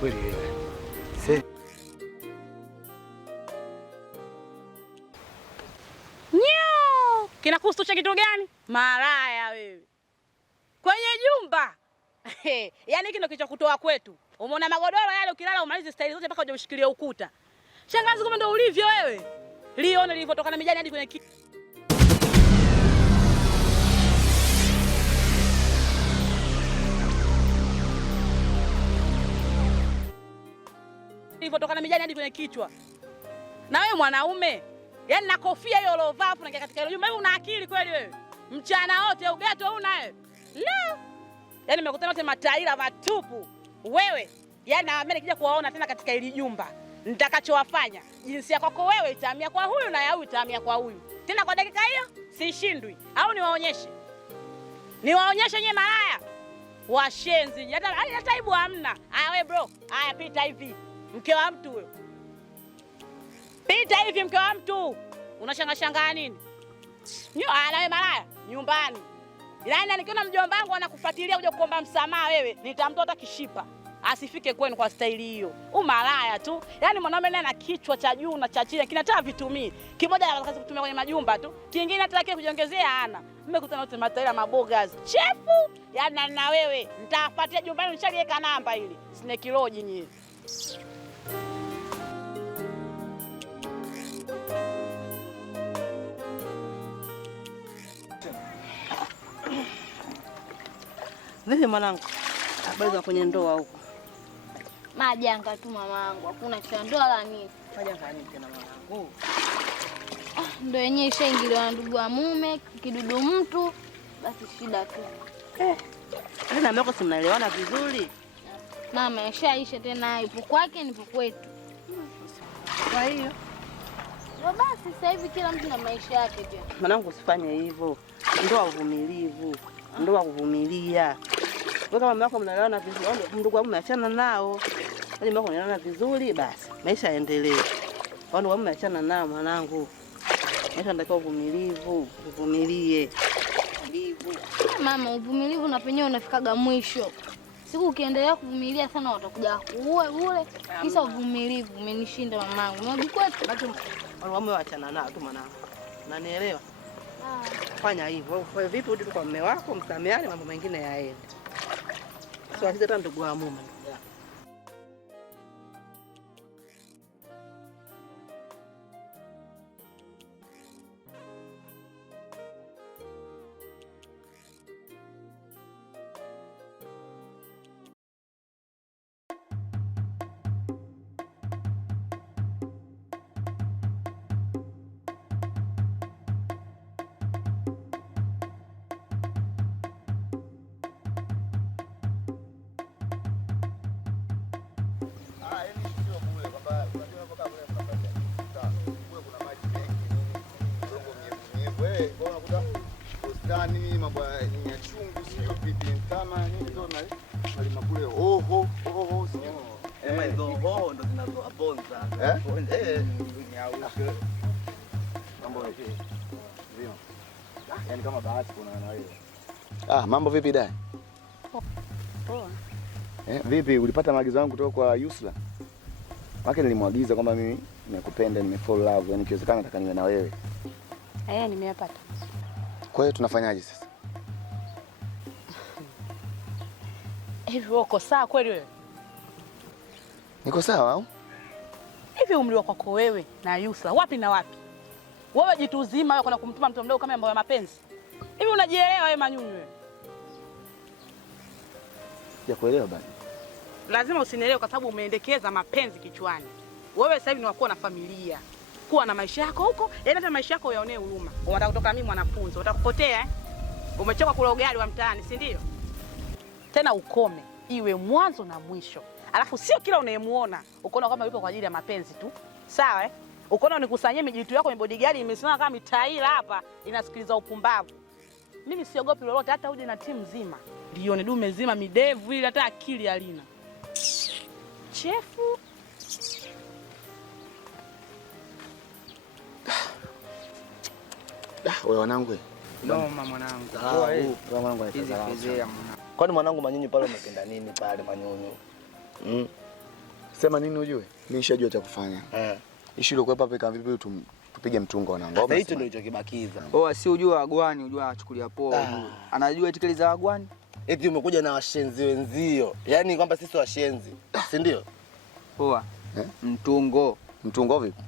kweli wewe. Se. Nyo! Kinakuhusu kitu gani? Malaya wewe. Kwenye jumba. Yaani hiki ndio kilichokutoa kwetu. Umeona magodoro yale ukilala umalize staili zote mpaka uje ushikilie ukuta. Shangazi kama ndio ulivyo wewe. Lione lilivyotoka na mijani hadi kwenye ilivyotoka na mijani hadi kwenye kichwa. Na wewe mwanaume, yaani na kofia hiyo ulovaa hapo na katika ile nyumba, wewe una akili kweli wewe? Mchana wote ugeto una wewe. La. Yaani nimekutana wote mataira matupu. Wewe, yaani na mimi nikija kuwaona tena katika ile nyumba, nitakachowafanya, jinsia kwako wewe itahamia kwa huyu na ya huyu itahamia kwa huyu. Tena kwa dakika hiyo sishindwi. Au niwaonyeshe? Niwaonyeshe nyewe malaya. Washenzi. Hata aibu hamna. Aya wewe bro, aya pita hivi. Mke wa mtu wewe. Pita hivi mke wa mtu. Unashanga nini? Na wewe malaya nyumbani. Ila nikiona mjomba wangu anakufuatilia kuja kuomba msamaha wewe, nitamtoa kishipa. Asifike kwenu kwa staili hiyo. Umalaya tu. Yaani mwanaume naye ana kichwa cha juu na cha chini, kinataka vitumii. Kimoja anataka kutumia kwenye majumba tu. Kingine hata yake kujiongezea hana. Mmekutana wote mataira mabogas. Chefu. Yaani na wewe nitafuatia jumbani nishaliweka namba ili. Snake Lodge nyinyi. Vipi mwanangu? Habari za kwenye ndoa huko? Majanga tu mamangu, hakuna cha ndoa la nini. Majanga nini tena mwanangu? Ndio yenyewe ishaingiliwa na ndugu wa mume, kidudu mtu, basi shida tu. Wewe na mama mnaelewana vizuri? Mama yashaisha tena, ipo kwake nipo kwetu. Kwa hiyo basi sasa hivi kila mtu na maisha yake pia. Mwanangu usifanye hivyo. Ndoa uvumilivu, ndoa kuvumilia. Wewe kama mama mnaelewana vizuri, ndugu wangu mmeachana nao. Wale mama mnaelewana vizuri basi, maisha yaendelee. Wao ndio mmeachana nao mwanangu. Maisha ndio uvumilivu, uvumilie. Mama, uvumilivu na penyewe unafikaga mwisho. Siku ukiendelea kuvumilia sana watakuja kuua bure. Kisa uvumilivu umenishinda mamangu. Mwaji kwetu. Wale wame waachana nao tu mwanangu. Unanielewa? Fanya hivyo. Wewe vipi urudi kwa mume wako, msameane, mambo mengine yaende. Sio hata ndugu wa mume. Mambo ya chungu sio vipi kama nini ndio malima kule oho sio Hizo hoho ndo zinazoaponza. mambo vipi ndio yani kama bahati kuna na wewe mambo vipi dai poa vipi ulipata maagizo yangu kutoka kwa Yusra wake nilimwagiza kwamba mimi nimekupenda nimefall love yani kiwezekana nataka niwe na wewe nimeyapata. Kwa hiyo tunafanyaje sasa? Hivi uko sawa kweli wewe? Niko sawa au? Hivi umri wako wewe na Yusra wapi na wapi? Wewe jitu uzima wewe kuna kumtuma mtu mdogo kama mambo ya mapenzi. Hivi unajielewa wewe manyunyu wewe? Ya kuelewa basi. Lazima usinielewe kwa sababu umeendekeza mapenzi kichwani. Wewe sasa hivi ni wako na familia. Kuwa na maisha yako huko, yaani hata maisha yako uyaonee huruma. Unataka kutoka mimi mwanafunzi, utakupotea Umechoka kula ugali wa mtaani, si ndio? Tena ukome, iwe mwanzo na mwisho. Alafu sio kila unayemuona ukoona kama yupo kwa ajili ya mapenzi tu. Sawa eh? Ukoona unikusanyie mijitu yako bodyguard imesimama kama mitaila hapa inasikiliza upumbavu. Mimi siogopi lolote hata uje na timu nzima. Lione dume zima midevu ili hata akili halina. Chefu. Wewe wanangu. Noma mwanangu. Wewe mwanangu anacheza. Kwani mwanangu Manyunyu pale umependa nini pale Manyunyu? Sema nini ujue? Mimi nishajua cha kufanya. Ishi ile kwa hapa kama vipi tupige mtungo na ngoma. Sasa hicho ndio kilichokibakiza. Si ujua Agwani, ujua anachukulia poa. Anajua etikeli za Agwani. Eti umekuja na washenzi wenzio. Yaani kwamba sisi washenzi. Si ndio? Poa. Mtungo. Mtungo vipi?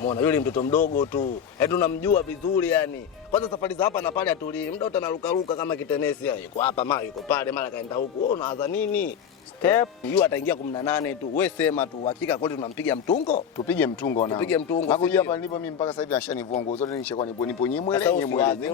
Muona yule mtoto mdogo tu. Yaani tunamjua vizuri yani. Kwanza safari za hapa na pale atulii. Muda utanaruka ruka kama kitenesi ya. Yuko hapa mara yuko pale mara kaenda huku. Wewe unaanza nini? Step. Yule ataingia 18 tu. Wewe sema tu hakika kweli tunampiga mtungo? Tupige mtungo na. Tupige mtungo. Nakujua hapa nilipo mimi mpaka sasa hivi ashanivua nguo zote nishakuwa nipo nyimwele.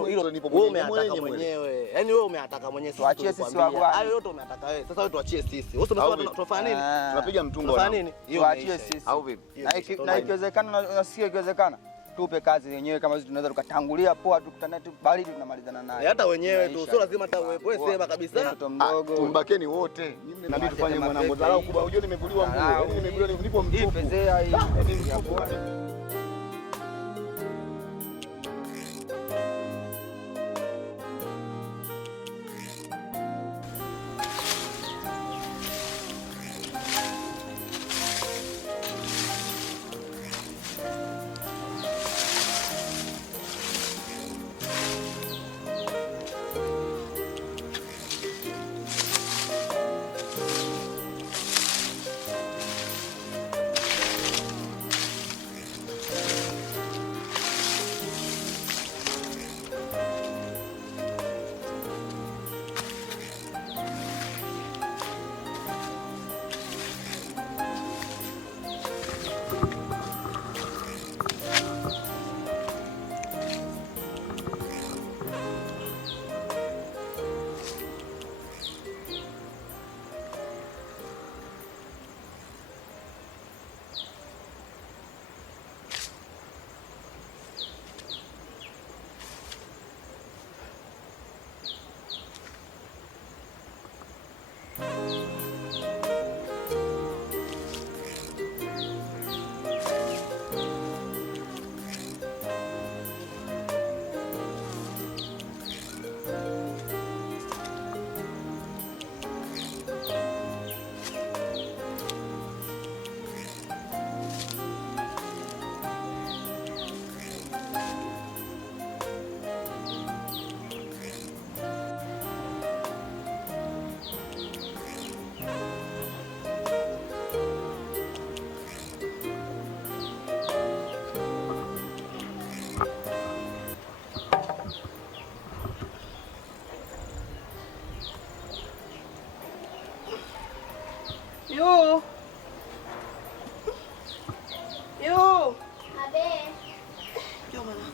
Hilo nipo mwenyewe mwenyewe. Yaani wewe umeataka mwenyewe sisi. Tuachie sisi wa Agwani. Hayo yote umeataka wewe. Sasa wewe tuachie sisi. Wewe unasema tunafanya nini? Tunapiga mtungo. Tunafanya nini? Tuachie sisi. Au vipi? Na ikiwezekana na sio ikiwezekana. Tupe kazi yenyewe kama sisi tunaweza tukatangulia poa tukutane tu bali tunamalizana naye. Hata wenyewe tu sio lazima hata wewe. Wewe sema kabisa. Mtoto mdogo. Tumbakeni wote. Inabidi tufanye mwanangu dharau kubwa. Unajua nimevuliwa nguo. Yaani nimevuliwa nipo mtupu. Pezea hii. Yo. Abe. Yo mama.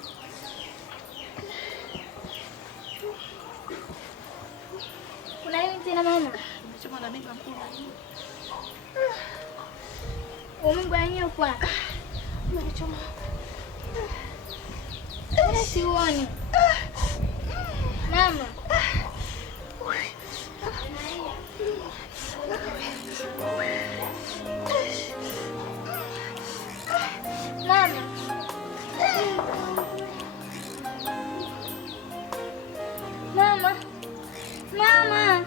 Kuna nini tena mama? Nimechoma na mimba mkubwa. Mimba yenyewe kwa. Nimechoma. Sioni. Mama. Mama. Mama. Mama.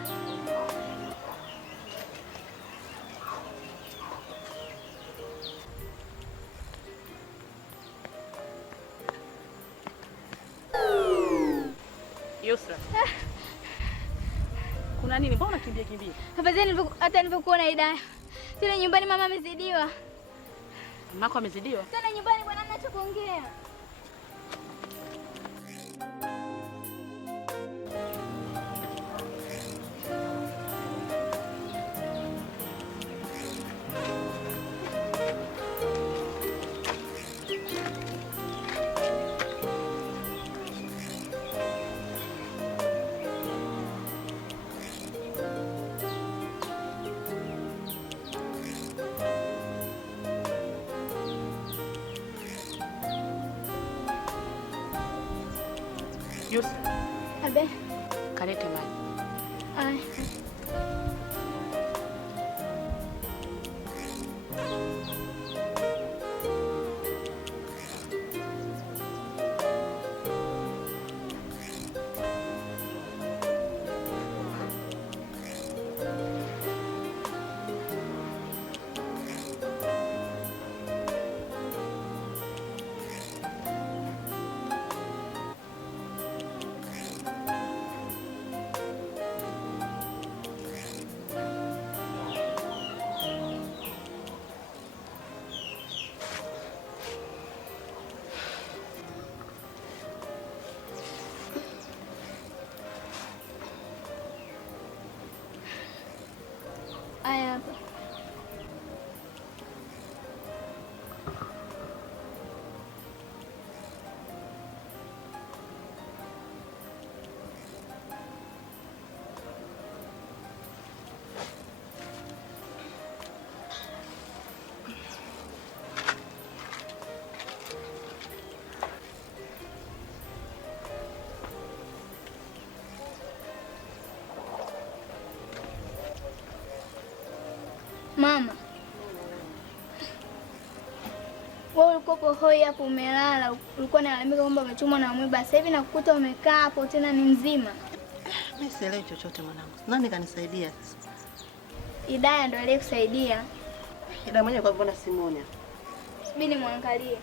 Yusra. Kuna nini? Mbona unakimbia kimbia? Hata nilivyokuona Hidaya. Tena nyumbani mama amezidiwa. Mamako amezidiwa? Tena nyumbani bwana hamna cha kuongea. Yusra. Abe. Kalete maji. Ai. hoi hapo umelala, ulikuwa unalalamika kwamba umechomwa na mwiba. Sasa hivi nakukuta umekaa hapo tena ni mzima. Mimi sielewi chochote mwanangu. Nani kanisaidia sasa? Idaya ndo aliyekusaidia. Ida mwenyewe kwa mbona simuoni? Subiri muangalie.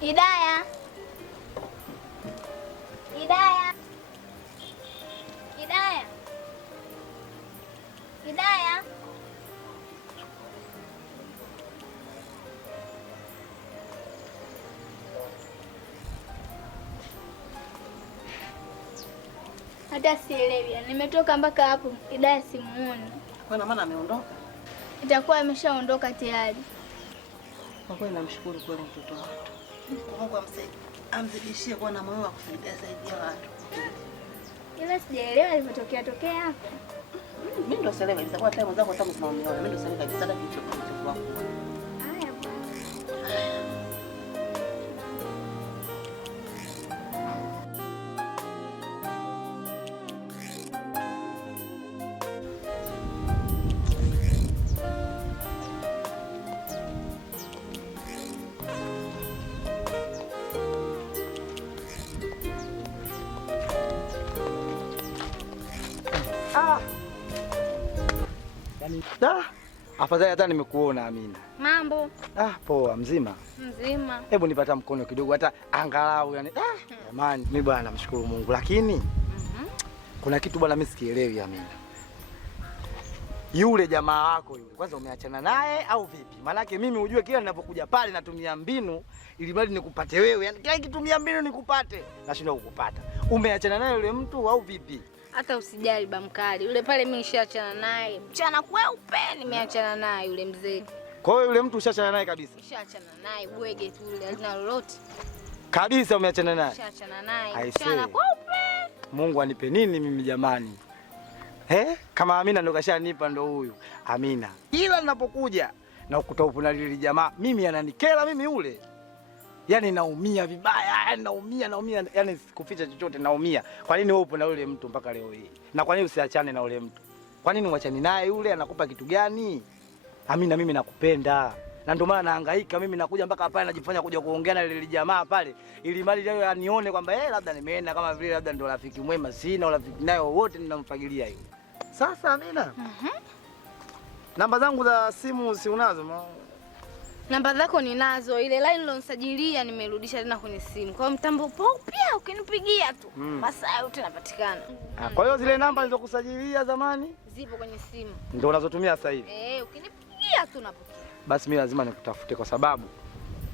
Idaya. Idaya. Idaya. Idaya. Hata sielewi. Nimetoka mpaka hapo Idaya simuoni. Kwa maana ameondoka. Itakuwa ameshaondoka tayari. Kwa kweli namshukuru kweli mtoto watu. Mungu amzidishie kuwa na moyo wa kusaidia watu. Ila sijaelewa alivyotokea hapo. Mimi ndo sielewi itakuwa time zako tamu tunaomiona. Mimi ndo sielewi kabisa hata kilichokuwa. Haya bwana. Afadhali hata nimekuona Amina. Mambo Poa, mzima? mzima. Hebu nipata mkono kidogo hata angalau yani. Jamani, mimi bwana namshukuru Mungu lakini kuna kitu bwana mimi sikielewi Amina. Yule jamaa wako yule, kwanza umeachana naye au vipi? Maanake mimi ujue kila ninapokuja pale natumia mbinu ili bali nikupate wewe. Yaani kila nikitumia mbinu nikupate, nashindwa kukupata. Umeachana naye yule mtu au vipi? Hata usijali bamkali. Yule pale mimi nishaachana naye. Mchana kweupe nimeachana naye yule mzee. Kwa hiyo yule mtu ushaachana naye kabisa? Nishaachana naye bwege tu yule alina lolote. Kabisa umeachana naye? Nishaachana naye. Mchana kweupe. Mungu anipe nini mimi jamani? Kama Amina ndo kashanipa ndo huyu. Amina. Kila ninapokuja na ukuta upo na lile jamaa, mimi ananikera mimi yule. Yaani naumia vibaya, naumia, yaani sikuficha chochote naumia. Kwa nini wewe upo na yule mtu mpaka leo hii? Na kwa nini usiachane na yule mtu? Kwa nini uachane naye yule? Anakupa kitu gani? Amina, mimi nakupenda. Na ndio maana nahangaika mimi nakuja mpaka pale najifanya kuja kuongea na yule jamaa pale ili mali leo anione kwamba labda nimeenda kama vile labda ndio rafiki mwema, sina urafiki naye wote ninamfagilia yule. Sasa Amina. Namba zangu za simu si unazo? Namba zako ninazo, ile line nilosajilia nimerudisha tena kwenye simu. Kwa mtambo pia ukinipigia tu, masaa yote napatikana. Kwa hiyo zile namba nilizokusajilia zamani zipo kwenye simu. ndio unazotumia sasa hivi? Ukinipigia tu napokea. Basi mimi lazima nikutafute kwa sababu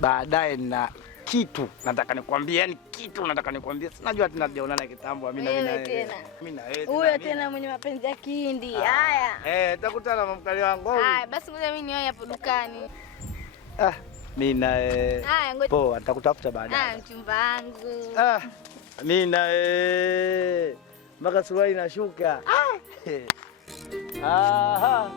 baadaye na kitu nataka nikwambie, yani kitu nataka nikwambie. Sinajua tena tujaonana kitambo Amina mimi na wewe. Mimi na wewe. Huyo tena mwenye mapenzi ya kihindi. Haya. Tutakutana mamkali wangu. Haya, basi ngoja mimi niwahi hapo dukani. Mimi na Haya, ngoja. Poa, nitakutafuta baadaye. Mchumba wangu. Mimi na mpaka suruali inashuka. Aha.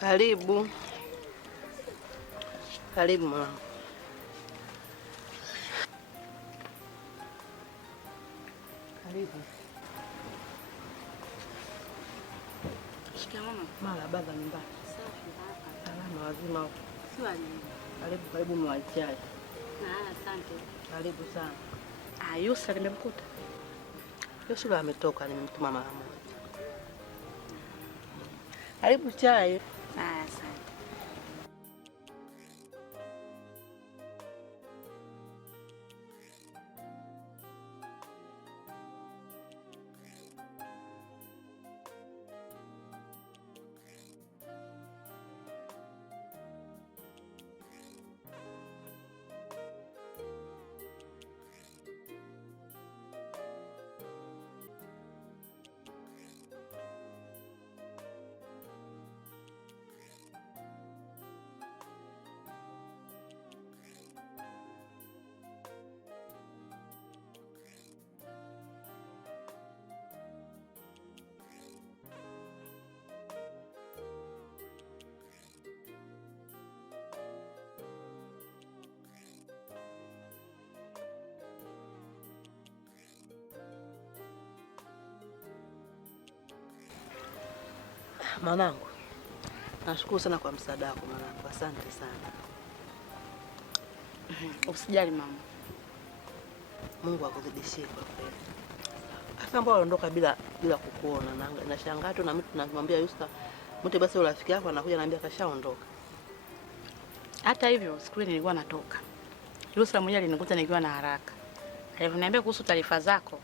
Karibu. Karibu mwanangu. Karibu. Shikamoo. Mara baba nyumbani. Safi hapa. Salama wazima huko. Swali. Karibu mwachai. Asante. Karibu sana. Yusra nimemkuta. Yusra ametoka, nimemtuma mara moja. Karibu chai. Asante. Mwanangu, nashukuru sana kwa msaada wako mwanangu, asante sana. Usijali mama. Mungu akuzidishie kwa kweli. Hasa mbona ondoka bila kukuona, na nashangaa tu, na mimi tunamwambia Yusra, mtu basi rafiki yako anakuja ananiambia kashaondoka. Hata hivyo siku ile nilikuwa natoka. Yusra mwenyewe alinikuta nikiwa na haraka. Aliniambia kuhusu taarifa zako,